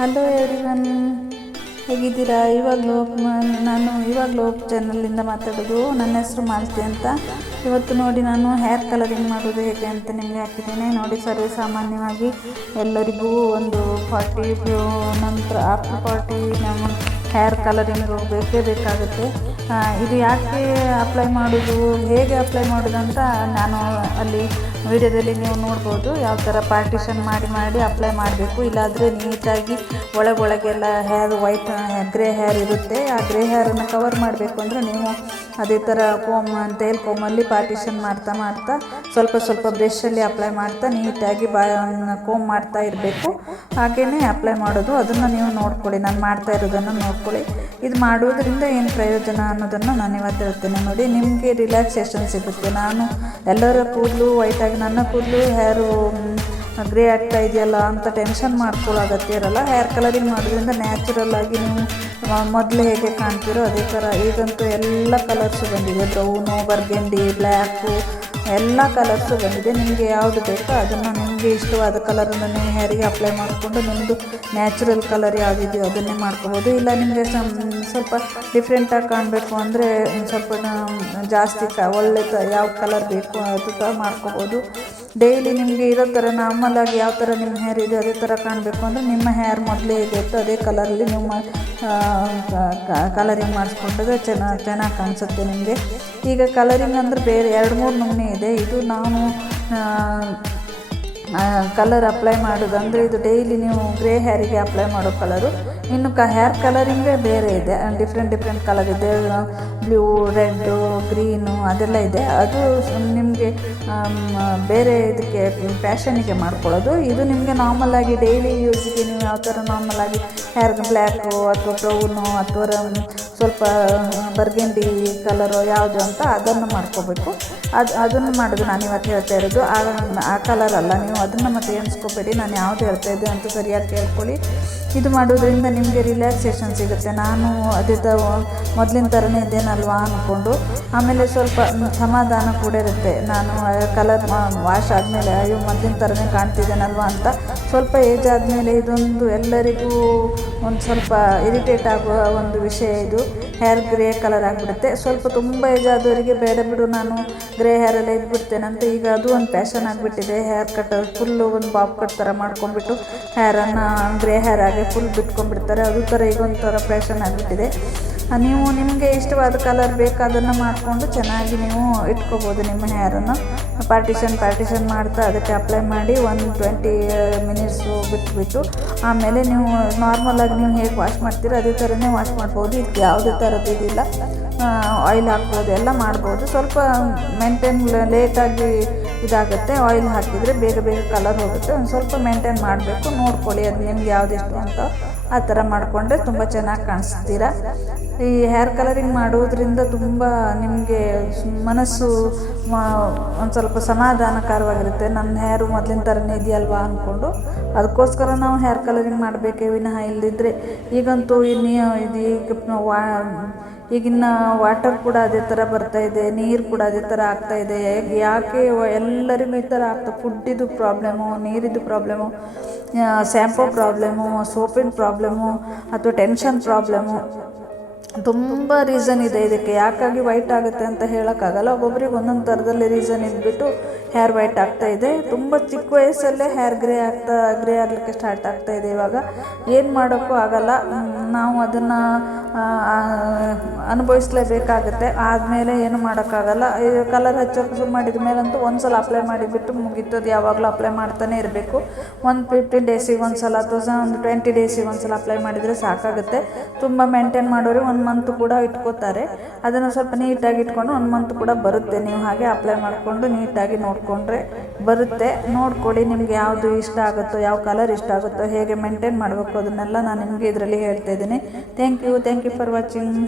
Hello everyone, ಹೇಗಿದ್ದೀರಾ? ನಾನು ಇವಾಗಲೂ ಚಾನಲಿಂದ ಮಾತಾಡೋದು. ನನ್ನ ಹೆಸರು ಮಾಲತಿ ಅಂತ. ಇವತ್ತು ನೋಡಿ ನಾನು ಹೇರ್ ಕಲರಿಂಗ್ ಮಾಡೋದು ಹೇಗೆ ಅಂತ ನಿಮಗೆ ಹಾಕಿದ್ದೇನೆ ನೋಡಿ. ಸರ್ವೇ ಸಾಮಾನ್ಯವಾಗಿ ಎಲ್ಲರಿಗೂ ಒಂದು 40 ನಂತರ ಆಫ್ಟರ್ 40 ನಮ್ಮ ಹೇರ್ ಕಲರಿಂಗು ಬೇಕೇ ಬೇಕಾಗುತ್ತೆ. ಇದು ಯಾಕೆ ಅಪ್ಲೈ ಮಾಡೋದು, ಹೇಗೆ ಅಪ್ಲೈ ಮಾಡೋದು ಅಂತ ನಾನು ಅಲ್ಲಿ ವಿಡಿಯೋದಲ್ಲಿ ನೀವು ನೋಡ್ಬೋದು. ಯಾವ ಥರ ಪಾರ್ಟಿಷನ್ ಮಾಡಿ ಅಪ್ಲೈ ಮಾಡಬೇಕು. ಇಲ್ಲಾಂದರೆ ನೀಟಾಗಿ ಒಳಗೆಲ್ಲ ಹೇರ್ ವೈಟ್ ಗ್ರೇ ಹೇರ್ ಇರುತ್ತೆ. ಆ ಗ್ರೇ ಹೇರನ್ನು ಕವರ್ ಮಾಡಬೇಕು ಅಂದರೆ ನೀವು ಅದೇ ಥರ ತೇಲ್ ಕೋಮಲ್ಲಿ ಪಾರ್ಟಿಷನ್ ಮಾಡ್ತಾ ಸ್ವಲ್ಪ ಬ್ರಷಲ್ಲಿ ಅಪ್ಲೈ ಮಾಡ್ತಾ ನೀಟಾಗಿ ಕೋಮ್ ಮಾಡ್ತಾ ಇರಬೇಕು. ಹಾಗೆಯೇ ಅಪ್ಲೈ ಮಾಡೋದು. ಅದನ್ನು ನೀವು ನೋಡ್ಕೊಳ್ಳಿ, ನಾನು ಮಾಡ್ತಾ ಇರೋದನ್ನು ನೋಡ್ಕೊಳ್ಳಿ. ಇದು ಮಾಡೋದ್ರಿಂದ ಏನು ಪ್ರಯೋಜನ ಅನ್ನೋದನ್ನು ನಾನು ಇವತ್ತು ಹೇಳ್ತೇನೆ ನೋಡಿ. ನಿಮಗೆ ರಿಲ್ಯಾಕ್ಸೇಷನ್ ಸಿಗುತ್ತೆ. ನಾನು ಎಲ್ಲರ ಕೂದಲು ವೈಟಾಗಿ, ನನ್ನ ಕೂದಲು ಹೇರು ಗ್ರೇ ಆಗ್ತಾ ಇದೆಯಲ್ಲ ಅಂತ ಟೆನ್ಷನ್ ಮಾಡ್ಕೊಳ್ಳೋ ಅಗತ್ಯ ಇರಲ್ಲ. ಹೇರ್ ಕಲರಿಂಗ್ ಮಾಡೋದ್ರಿಂದ ನ್ಯಾಚುರಲ್ ಆಗಿ ನೀವು ಮೊದಲು ಹೇಗೆ ಕಾಣ್ತೀರೋ ಅದೇ ಥರ. ಈಗಂತೂ ಎಲ್ಲ ಕಲರ್ಸು ಬಂದಿದೆ, ಬ್ರೌನು, ಬರ್ಗೆಂಡಿ, ಬ್ಲ್ಯಾಕು, ಎಲ್ಲ ಕಲರ್ಸು ಬಂದಿದೆ. ನಿಮಗೆ ಯಾವುದು ಬೇಕೋ ಅದನ್ನು ನಿಮಗೆ ಇಷ್ಟವಾದ ಕಲರನ್ನು ನೀವು ಹೇರಿಗೆ ಅಪ್ಲೈ ಮಾಡಿಕೊಂಡು ನಿಮ್ಮದು ನ್ಯಾಚುರಲ್ ಕಲರ್ ಯಾವುದಿದೆಯೋ ಅದನ್ನೇ ಮಾಡ್ಕೋಬೋದು. ಇಲ್ಲ ನಿಮಗೆ ಸ್ವಲ್ಪ ಡಿಫ್ರೆಂಟಾಗಿ ಕಾಣಬೇಕು ಅಂದರೆ ಸ್ವಲ್ಪ ಜಾಸ್ತಿ ಒಳ್ಳೆ ಯಾವ ಕಲರ್ ಬೇಕು ಅದು ಥರ ಮಾಡ್ಕೋಬೋದು. ಡೈಲಿ ನಿಮಗೆ ಇರೋ ಥರ ನಾರ್ಮಲಾಗಿ ಯಾವ ಥರ ನಿಮ್ಮ ಹೇರ್ ಇದೆ ಅದೇ ಥರ ಕಾಣಬೇಕು ಅಂದರೆ ನಿಮ್ಮ ಹೇರ್ ಮೊದಲೇ ಇದೆ ಅದೇ ಕಲರಲ್ಲಿ ನಿಮ್ಮ ಕಲರಿಂಗ್ ಮಾಡಿಸ್ಕೊಂಡ್ರೆ ಚೆನ್ನಾಗಿ ಕಾಣಿಸುತ್ತೆ ನಿಮಗೆ. ಈಗ ಕಲರಿಂಗ್ ಅಂದರೆ ಬೇರೆ 2-3 ನಮೂನೆ ಇದೆ. ಇದು ನಾನು ಕಲರ್ ಅಪ್ಲೈ ಮಾಡೋದು ಅಂದರೆ ಇದು ಡೈಲಿ ನೀವು ಗ್ರೇ ಹೇರಿಗೆ ಅಪ್ಲೈ ಮಾಡೋ ಕಲರು. ಇನ್ನು ಹೇರ್ ಕಲರಿಂಗೇ ಬೇರೆ ಇದೆ, ಡಿಫ್ರೆಂಟ್ ಕಲರ್ ಇದೆ. ಬ್ಲೂ, ರೆಡ್ಡು, ಗ್ರೀನು ಅದೆಲ್ಲ ಇದೆ. ಅದು ನಿಮಗೆ ಬೇರೆ ಇದಕ್ಕೆ ಫ್ಯಾಷನಿಗೆ ಮಾಡ್ಕೊಳ್ಳೋದು. ಇದು ನಿಮಗೆ ನಾರ್ಮಲಾಗಿ ಡೈಲಿ ಯೂಸಿಗೆ ನೀವು ಯಾವ ಥರ ನಾರ್ಮಲಾಗಿ ಹೇರ್ ಬ್ಲ್ಯಾಕು ಅಥವಾ ಬ್ರೌನು ಅಥವಾ ಸ್ವಲ್ಪ ಬರ್ಗೆಂಡಿ ಕಲರು ಯಾವುದು ಅಂತ ಅದನ್ನು ಮಾಡ್ಕೋಬೇಕು. ಅದನ್ನು ಮಾಡೋದು ನಾನು ಇವತ್ತು ಹೇಳ್ತಾ ಇರೋದು. ಆ ಕಲರ್ ಅಲ್ಲ, ನೀವು ಅದನ್ನು ಮತ್ತೆ ಎಣಿಸ್ಕೋಬೇಡಿ. ನಾನು ಯಾವುದು ಹೇಳ್ತಾ ಇದ್ದೆ ಅಂತ ಸರಿಯಾಗಿ ಕೇಳ್ಕೊಳ್ಳಿ. ಇದು ಮಾಡೋದ್ರಿಂದ ನಿಮಗೆ ರಿಲ್ಯಾಕ್ಸೇಷನ್ ಸಿಗುತ್ತೆ. ನಾನು ಅದೇ ಮೊದಲಿನ ಥರನೇ ಇದ್ದೇನಲ್ವಾ ಅಂದ್ಕೊಂಡು ಆಮೇಲೆ ಸ್ವಲ್ಪ ಸಮಾಧಾನ ಕೂಡ ಇರುತ್ತೆ. ನಾನು ಕಲರ್ ವಾಶ್ ಆದಮೇಲೆ ಅಯ್ಯೋ ಮೊದಲಿನ ಥರನೇ ಕಾಣ್ತಿದ್ದೇನಲ್ವ ಅಂತ. ಸ್ವಲ್ಪ ಏಜ್ ಆದಮೇಲೆ ಇದೊಂದು ಎಲ್ಲರಿಗೂ ಒಂದು ಸ್ವಲ್ಪ ಇರಿಟೇಟ್ ಆಗುವ ಒಂದು ವಿಷಯ ಇದು. ಹೇರ್ ಗ್ರೇ ಕಲರ್ ಆಗಿಬಿಡುತ್ತೆ. ಸ್ವಲ್ಪ ತುಂಬ ಏಜ್ ಆದವರಿಗೆ ಬೇಡ ಬಿಡು ನಾನು ಗ್ರೇ ಹೇರೆಲ್ಲ ಇದ್ಬಿಡ್ತೇನೆ ಅಂತ ಈಗ ಅದು ಒಂದು ಫ್ಯಾಷನ್ ಆಗಿಬಿಟ್ಟಿದೆ. ಹೇರ್ ಕಟ್ ಫುಲ್ಲು ಒಂದು ಬಾಬ್ ಕಟ್ ಥರ ಮಾಡ್ಕೊಂಡ್ಬಿಟ್ಟು ಹೇರನ್ನು ಗ್ರೇ ಹೇರ್ ಆಗಿ ಫುಲ್ ಬಿಟ್ಕೊಂಡ್ಬಿಡ್ತಾರೆ. ಅದು ಥರ ಈಗ ಒಂಥರ ಫ್ಯಾಷನ್ ಆಗಿಬಿಟ್ಟಿದೆ. ನೀವು ನಿಮಗೆ ಇಷ್ಟವಾದ ಕಲರ್ ಬೇಕಾದನ್ನು ಮಾಡಿಕೊಂಡು ಚೆನ್ನಾಗಿ ನೀವು ಇಟ್ಕೋಬೋದು ನಿಮ್ಮ ಹೇರನ್ನು. ಪಾರ್ಟಿಷನ್ ಮಾಡ್ತಾ ಅದಕ್ಕೆ ಅಪ್ಲೈ ಮಾಡಿ 20 ಮಿನಿಟ್ಸು ಬಿಟ್ಬಿಟ್ಟು ಆಮೇಲೆ ನೀವು ನಾರ್ಮಲಾಗಿ ನೀವು ಹೇಗೆ ವಾಶ್ ಮಾಡ್ತೀರೋ ಅದೇ ಥರನೇ ವಾಶ್ ಮಾಡ್ಬೋದು. ಇದಕ್ಕೆ ಯಾವುದೇ ಥರದ್ದು ಇದಿಲ್ಲ. ಆಯಿಲ್ ಹಾಕ್ಬೋದು, ಎಲ್ಲ ಮಾಡ್ಬೋದು. ಸ್ವಲ್ಪ ಮೇಂಟೈನ್ ಲೇಟಾಗಿ ಇದಾಗುತ್ತೆ. ಆಯಿಲ್ ಹಾಕಿದರೆ ಬೇಗ ಕಲರ್ ಹೋಗುತ್ತೆ. ಒಂದು ಸ್ವಲ್ಪ ಮೇಂಟೈನ್ ಮಾಡಬೇಕು, ನೋಡ್ಕೊಳ್ಳಿ ಅದು ನಿಮ್ಗೆ ಯಾವುದಿಷ್ಟು ಅಂತ ಆ ಥರ ಮಾಡಿಕೊಂಡ್ರೆ ತುಂಬ ಚೆನ್ನಾಗಿ ಕಾಣಿಸ್ತೀರಾ. ಈ ಹೇರ್ ಕಲರಿಂಗ್ ಮಾಡೋದ್ರಿಂದ ತುಂಬ ನಿಮಗೆ ಮನಸ್ಸು ಒಂದು ಸ್ವಲ್ಪ ಸಮಾಧಾನಕರವಾಗಿರುತ್ತೆ. ನನ್ನ ಹೇರು ಮೊದಲಿನ ಥರನೇ ಇದೆಯಲ್ವಾ ಅಂದ್ಕೊಂಡು ಅದಕ್ಕೋಸ್ಕರ ನಾವು ಹೇರ್ ಕಲರಿಂಗ್ ಮಾಡಬೇಕೇ ವಿನಃ ಇಲ್ಲದಿದ್ದರೆ ಈಗಂತೂ ಈಗಿನ ವಾಟರ್ ಕೂಡ ಅದೇ ಥರ ಬರ್ತಾಯಿದೆ, ನೀರು ಕೂಡ ಅದೇ ಥರ ಆಗ್ತಾಯಿದೆ. ಯಾಕೆ ಎಲ್ಲರಿಗೂ ಈ ಥರ ಆಗ್ತದೆ? ಫುಡ್ಡಿದು ಪ್ರಾಬ್ಲಮ್ಮು, ನೀರಿದ್ದು ಪ್ರಾಬ್ಲಮ್ಮು, ಶ್ಯಾಂಪು ಪ್ರಾಬ್ಲಮ್ಮು, ಸೋಪಿನ ಪ್ರಾಬ್ಲಮ್ಮು ಅಥವಾ ಟೆನ್ಷನ್ ಪ್ರಾಬ್ಲಮ್ಮು, ತುಂಬ ರೀಸನ್ ಇದೆ ಇದಕ್ಕೆ. ಯಾಕಾಗಿ ವೈಟ್ ಆಗುತ್ತೆ ಅಂತ ಹೇಳೋಕ್ಕಾಗಲ್ಲ. ಒಬ್ಬೊಬ್ರಿಗೆ ಒಂದೊಂದು ಥರದಲ್ಲಿ ರೀಸನ್ ಇದ್ಬಿಟ್ಟು ಹೇರ್ ವೈಟ್ ಆಗ್ತಾಯಿದೆ. ತುಂಬ ಚಿಕ್ಕ ವಯಸ್ಸಲ್ಲೇ ಹೇರ್ ಗ್ರೇ ಆಗಲಿಕ್ಕೆ ಸ್ಟಾರ್ಟ್ ಆಗ್ತಾಯಿದೆ. ಇವಾಗ ಏನು ಮಾಡೋಕ್ಕೂ ಆಗಲ್ಲ. ನಾವು ಅದನ್ನು ಅನುಭವಿಸಲೇಬೇಕಾಗುತ್ತೆ. ಆದಮೇಲೆ ಏನು ಮಾಡೋಕ್ಕಾಗಲ್ಲ. ಕಲರ್ ಹಚ್ಚೋಕೆ ಶುರು ಮಾಡಿದ ಮೇಲಂತೂ ಒಂದು ಸಲ ಅಪ್ಲೈ ಮಾಡಿಬಿಟ್ಟು ಮುಗೀತದೆ. ಯಾವಾಗಲೂ ಅಪ್ಲೈ ಮಾಡ್ತಾನೆ ಇರಬೇಕು. ಒಂದು 15 ಡೇಸಿಗೆ ಒಂದು ಸಲ ಅಥವಾ ಒಂದು 20 ಡೇಸಿಗೆ ಒಂದು ಸಲ ಅಪ್ಲೈ ಮಾಡಿದರೆ ಸಾಕಾಗುತ್ತೆ. ತುಂಬ ಮೇಂಟೈನ್ ಮಾಡೋರು 1 ಮಂತ್ ಕೂಡ ಇಟ್ಕೋತಾರೆ. ಅದನ್ನು ಸ್ವಲ್ಪ ನೀಟಾಗಿ ಇಟ್ಕೊಂಡು 1 ಮಂತ್ ಕೂಡ ಬರುತ್ತೆ. ನೀವು ಹಾಗೆ ಅಪ್ಲೈ ಮಾಡಿಕೊಂಡು ನೀಟಾಗಿ ನೋಡಿಕೊಂಡ್ರೆ ಬರುತ್ತೆ. ನೋಡ್ಕೊಳ್ಳಿ ನಿಮ್ಗೆ ಯಾವುದು ಇಷ್ಟ ಆಗುತ್ತೋ, ಯಾವ ಕಲರ್ ಇಷ್ಟ ಆಗುತ್ತೋ, ಹೇಗೆ ಮೇಂಟೈನ್ ಮಾಡಬೇಕು ಅದನ್ನೆಲ್ಲ ನಾನು ನಿಮಗೆ ಇದರಲ್ಲಿ ಹೇಳ್ತಾ ಇದ್ದೀನಿ. Thank you for watching.